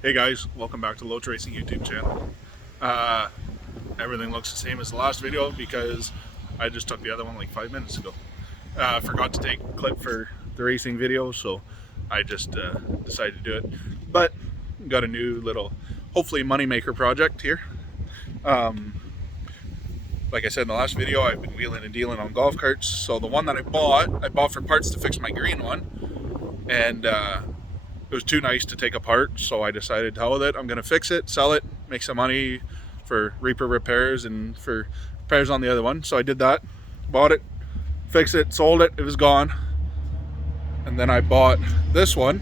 Hey guys, welcome back to the Loach Racing YouTube channel. Uh, Everything looks the same as the last video because I just took the other one like 5 minutes ago. Forgot to take a clip for the racing video, so I just decided to do it. But got a new little, hopefully moneymaker project here. Like I said in the last video, I've been wheeling and dealing on golf carts. So the one that I bought for parts to fix my green one, and it was too nice to take apart, so I decided to hell with it. I'm gonna fix it, sell it, make some money for Reaper repairs and for repairs on the other one. So I did that, bought it, fixed it, sold it, it was gone. And then I bought this one,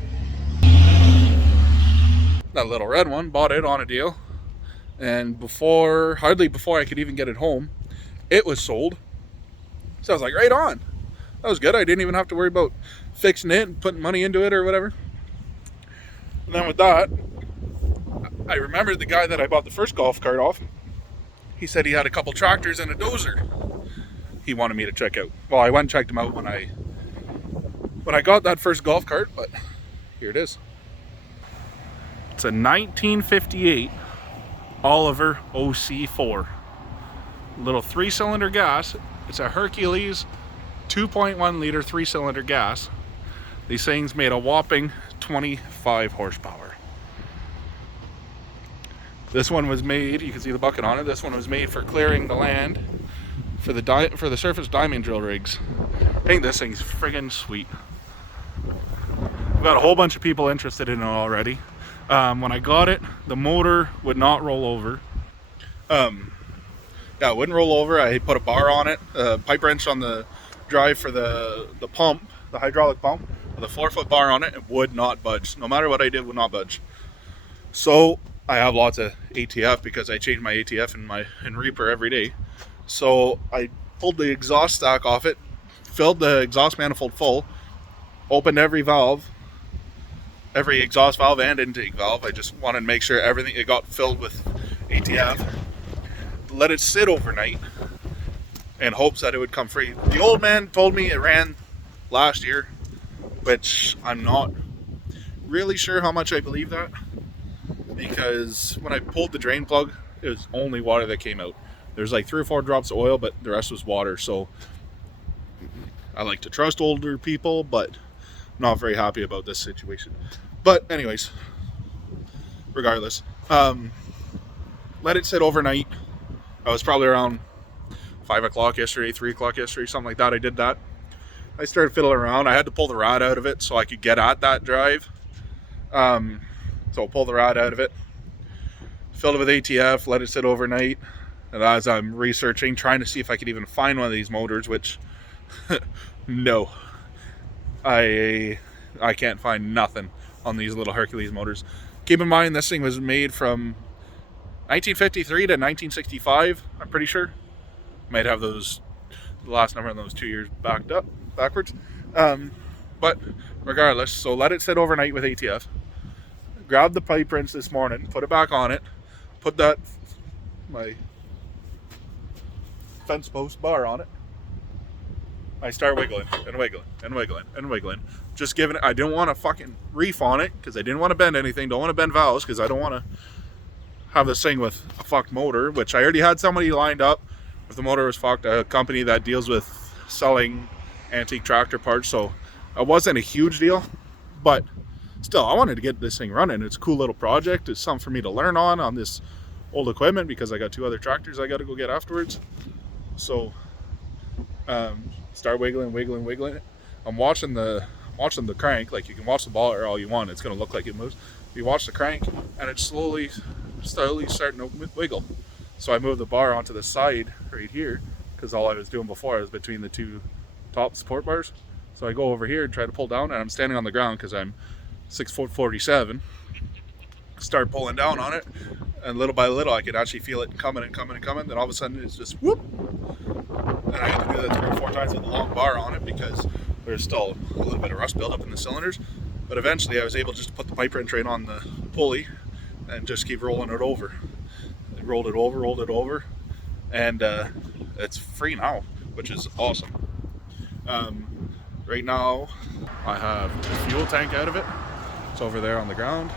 that little red one, bought it on a deal. And hardly before I could even get it home, it was sold. So I was like, right on. That was good. I didn't even have to worry about fixing it and putting money into it or whatever. And then with that, I remembered the guy that I bought the first golf cart off. He said he had a couple tractors and a dozer he wanted me to check out. Well, I went and checked him out when I got that first golf cart, but here it is. It's a 1958 Oliver OC4. Little 3-cylinder gas. It's a Hercules 2.1 liter 3-cylinder gas. These things made a whopping 25 horsepower. This one was made, you can see the bucket on it, this one was made for clearing the land for the surface diamond drill rigs. I think this thing's friggin' sweet. We've got a whole bunch of people interested in it already. When I got it, the motor would not roll over. Yeah, it wouldn't roll over. I put a bar on it, a pipe wrench on the drive for the pump, the hydraulic pump, with a 4-foot bar on it. It would not budge. No matter what I did, it would not budge. So I have lots of ATF because I change my ATF in Reaper every day. So I pulled the exhaust stack off it, filled the exhaust manifold full, opened every exhaust valve and intake valve. I just wanted to make sure it got filled with ATF. Let it sit overnight in hopes that it would come free. The old man told me it ran last year, which I'm not really sure how much I believe that, because when I pulled the drain plug, it was only water that came out. There's like 3 or 4 drops of oil, but the rest was water. So I like to trust older people, but not very happy about this situation. But anyways, regardless, let it sit overnight. I was probably around 5 o'clock yesterday, 3 o'clock yesterday, something like that. I did that. I started fiddling around. I had to pull the rod out of it so I could get at that drive. So pull the rod out of it, filled it with ATF, let it sit overnight. And as I'm researching, trying to see if I could even find one of these motors, which no, I can't find nothing on these little Hercules motors. Keep in mind, this thing was made from 1953 to 1965, I'm pretty sure. Might have the last number on those 2 years backwards. But regardless, so let it sit overnight with ATF. Grabbed the pipe wrench this morning, put it back on it, put my fence post bar on it. I start wiggling and wiggling and wiggling and wiggling. Just giving it, I didn't want to fucking reef on it because I didn't want to bend anything. Don't want to bend valves because I don't want to have this thing with a fucked motor, which I already had somebody lined up. If the motor was fucked, a company that deals with selling antique tractor parts. So it wasn't a huge deal, but still, I wanted to get this thing running. It's a cool little project. It's something for me to learn on this old equipment because I got 2 other tractors I got to go get afterwards. So start wiggling it. I'm watching the crank. Like, you can watch the ball all you want, it's going to look like it moves. You watch the crank and it's slowly starting to wiggle. So I moved the bar onto the side right here because all I was doing before was between the 2 top support bars. So I go over here and try to pull down, and I'm standing on the ground because I'm 6'47". Start pulling down on it, and little by little I could actually feel it coming and coming and coming. Then all of a sudden it's just whoop. And I had to do that 3 or 4 times with a long bar on it because there's still a little bit of rust buildup in the cylinders. But eventually I was able just to put the pipe wrench right on the pulley and just keep rolling it over. I rolled it over, and it's free now, which is awesome. Right now I have the fuel tank out of it. It's over there on the ground.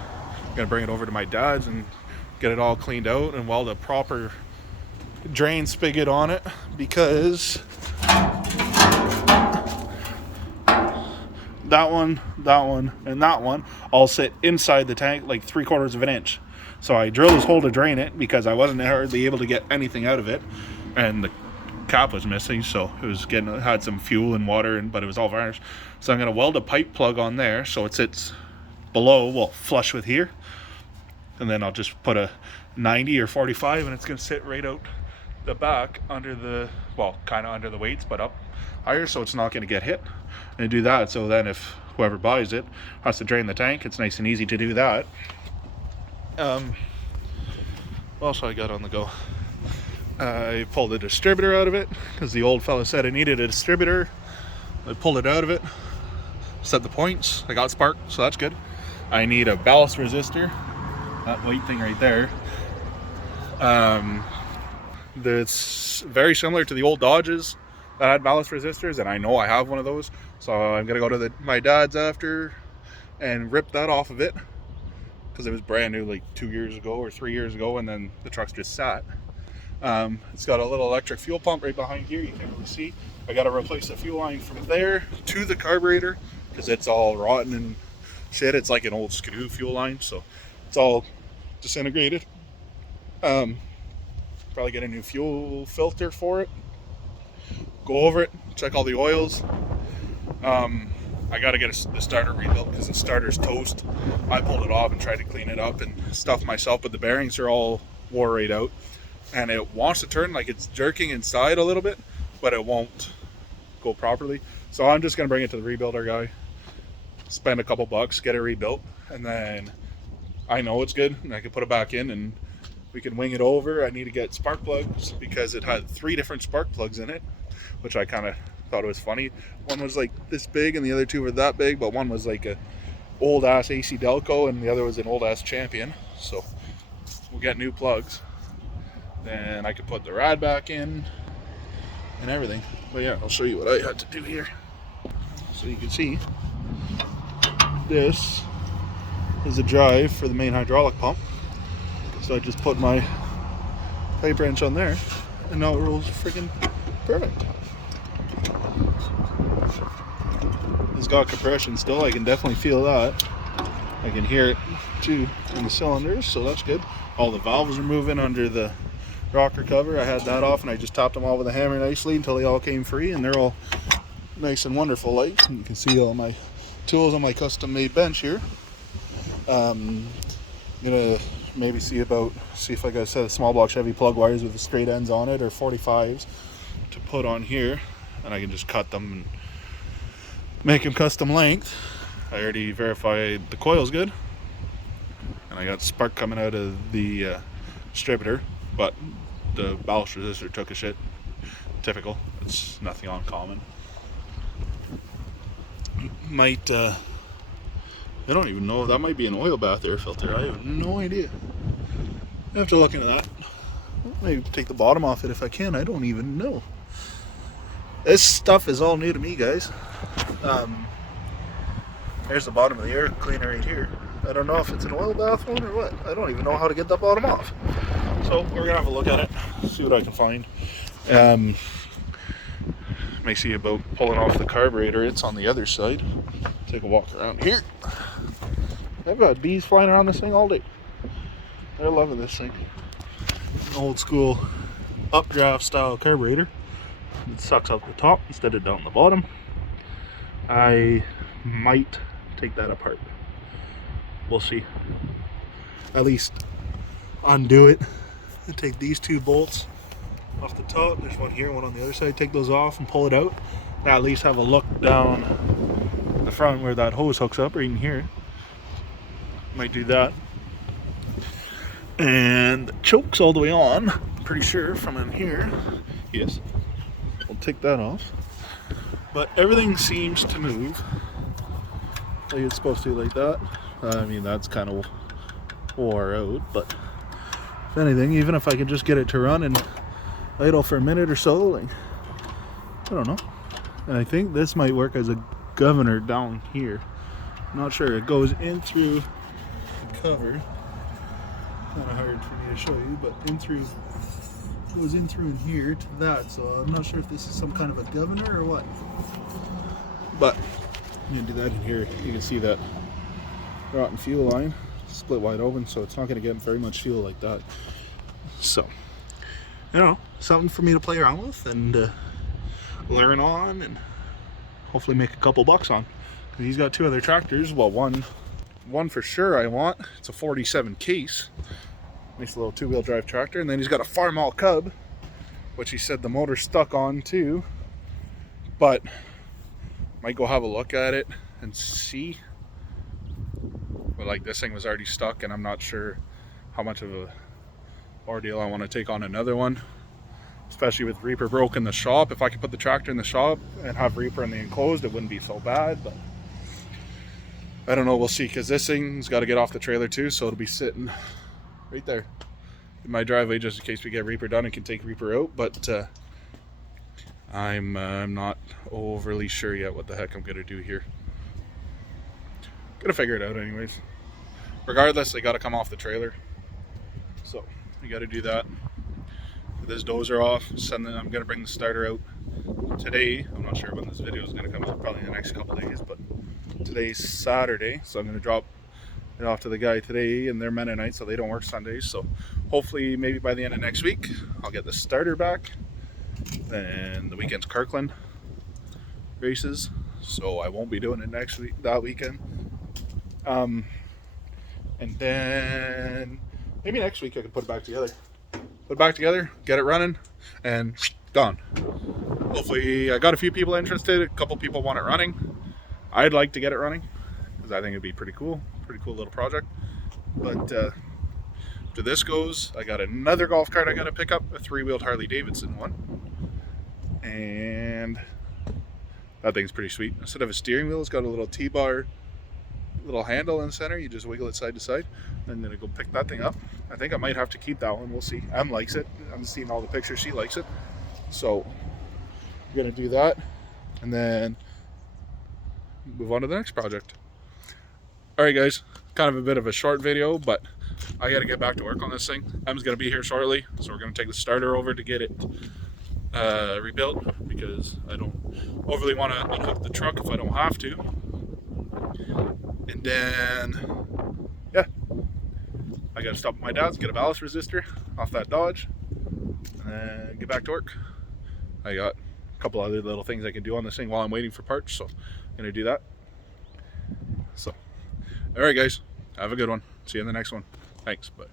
gonna bring it over to my dad's and get it all cleaned out and weld a proper drain spigot on it, because that one, and that one all sit inside the tank like 3/4 of an inch. So I drilled this hole to drain it because I wasn't hardly able to get anything out of it, and the cap was missing, so it was had some fuel and water, but it was all varnished. So I'm going to weld a pipe plug on there so it sits below, well, flush with here, and then I'll just put a 90 or 45, and it's going to sit right out the back under the, well, kind of under the weights, but up higher, so it's not going to get hit. And do that, so then if whoever buys it has to drain the tank, it's nice and easy to do that. What else I got on the go? I pulled a distributor out of it because the old fella said I needed a distributor. I pulled it out of it, set the points, I got spark, so that's good. I need a ballast resistor, that white thing right there. That's very similar to the old Dodges that had ballast resistors, and I know I have one of those, so I'm gonna go to my dad's after and rip that off of it, because it was brand new like 2 years ago or 3 years ago, and then the truck's just sat. It's got a little electric fuel pump right behind here, you can't really see. I got to replace the fuel line from there to the carburetor because it's all rotten and shit. It's like an old Skidoo fuel line, so it's all disintegrated. Probably get a new fuel filter for it, go over it, check all the oils. I got to get the starter rebuilt because the starter's toast. I pulled it off and tried to clean it up and stuff myself, but the bearings are all wore right out, and it wants to turn like it's jerking inside a little bit, but it won't go properly. So I'm just going to bring it to the rebuilder guy, spend a couple bucks, get it rebuilt, and then I know it's good and I can put it back in and we can wing it over. I need to get spark plugs because it had 3 different spark plugs in it, which I kind of thought it was funny. One was like this big and the other 2 were that big, but one was like a old ass AC Delco and the other was an old ass Champion. So we'll get new plugs, then I can put the rad back in and everything. But yeah, I'll show you what I had to do here. So you can see this is the drive for the main hydraulic pump. So I just put my pipe wrench on there and now it rolls freaking perfect. It's got compression still, I can definitely feel that. I can hear it too in the cylinders, so that's good. All the valves are moving under the rocker cover. I had that off and I just topped them all with a hammer nicely until they all came free, and they're all nice and wonderful like. And you can see all my tools on my custom made bench here. I'm gonna maybe see if I got a set of small block Chevy plug wires with the straight ends on it or 45s to put on here, and I can just cut them and make them custom length. I already verified the coil's good, and I got spark coming out of the distributor, but the ballast resistor took a shit. Typical. It's nothing uncommon. Might I don't even know, that might be an oil bath air filter. I have no idea. I have to look into that. Maybe take the bottom off it if I can. I don't even know. This stuff is all new to me, guys. There's the bottom of the air cleaner right here. I don't know if it's an oil bath one or what. I don't even know how to get that bottom off. So we're gonna have a look at it, see what I can find. May see about pulling off the carburetor. It's on the other side. Take a walk around here. I've got bees flying around this thing all day. They're loving this thing. Old school updraft style carburetor. It sucks out the top instead of down the bottom. I might take that apart. We'll see. At least undo it and take these 2 bolts off the top. There's one here, one on the other side. Take those off and pull it out. Now at least have a look down the front where that hose hooks up, right in here. Might do that. And the choke's all the way on, pretty sure, from in here. Yes. We'll take that off. But everything seems to move like it's supposed to, like that. I mean, that's kind of wore out, but if anything, even if I can just get it to run and idle for a minute or so, like, I don't know. And I think this might work as a governor down here. I'm not sure. It goes in through the cover. Kind of hard for me to show you, but in through, it goes in through in here to that, so I'm not sure if this is some kind of a governor or what. But I'm gonna do that in here. You can see that rotten fuel line split wide open, so it's not gonna get very much fuel like that. So, you know, something for me to play around with and learn on, and hopefully make a couple bucks on. He's got two other tractors. Well, one for sure I want. It's a 47 Case. Nice little two-wheel drive tractor. And then he's got a Farmall Cub, which he said the motor's stuck on too. But might go have a look at it and see. But like, this thing was already stuck, and I'm not sure how much of a ordeal I want to take on another one. Especially with Reaper broke in the shop. If I could put the tractor in the shop and have Reaper in the enclosed, it wouldn't be so bad. But I don't know, we'll see, because this thing's got to get off the trailer too, so it'll be sitting right there in my driveway just in case we get Reaper done and can take Reaper out. But I'm not overly sure yet what the heck I'm gonna do here. Gonna figure it out anyways. Regardless, they got to come off the trailer, so we got to do that. Get this dozer off. I'm gonna bring the starter out today. I'm not sure when this video is gonna come out. Probably in the next couple days, but today's Saturday, so I'm gonna drop it off to the guy today, and they're Mennonite, so they don't work Sundays. So hopefully maybe by the end of next week I'll get the starter back. Then the weekend's Kirkland races, so I won't be doing it next week, that weekend. And then maybe next week I can put it back together. Put it back together, get it running, and gone. Hopefully, I got a few people interested. A couple people want it running. I'd like to get it running because I think it'd be pretty cool little project. But after this goes, I got another golf cart I got to pick up, a three-wheeled Harley Davidson one, and that thing's pretty sweet. Instead of a steering wheel, it's got a little T-bar, little handle in the center. You just wiggle it side to side. I'm gonna go pick that thing up. I think I might have to keep that one. We'll see. Em likes it. I'm seeing all the pictures. She likes it. So we're gonna do that, and then move on to the next project. All right, guys. Kind of a bit of a short video, but I got to get back to work on this thing. Em's gonna be here shortly, so we're gonna take the starter over to get it rebuilt, because I don't overly want to unhook the truck if I don't have to. And then, yeah, I gotta stop at my dad's, get a ballast resistor off that Dodge, and get back to work. I got a couple other little things I can do on this thing while I'm waiting for parts, so I'm gonna do that. So, all right, guys, have a good one. See you in the next one. Thanks, bye.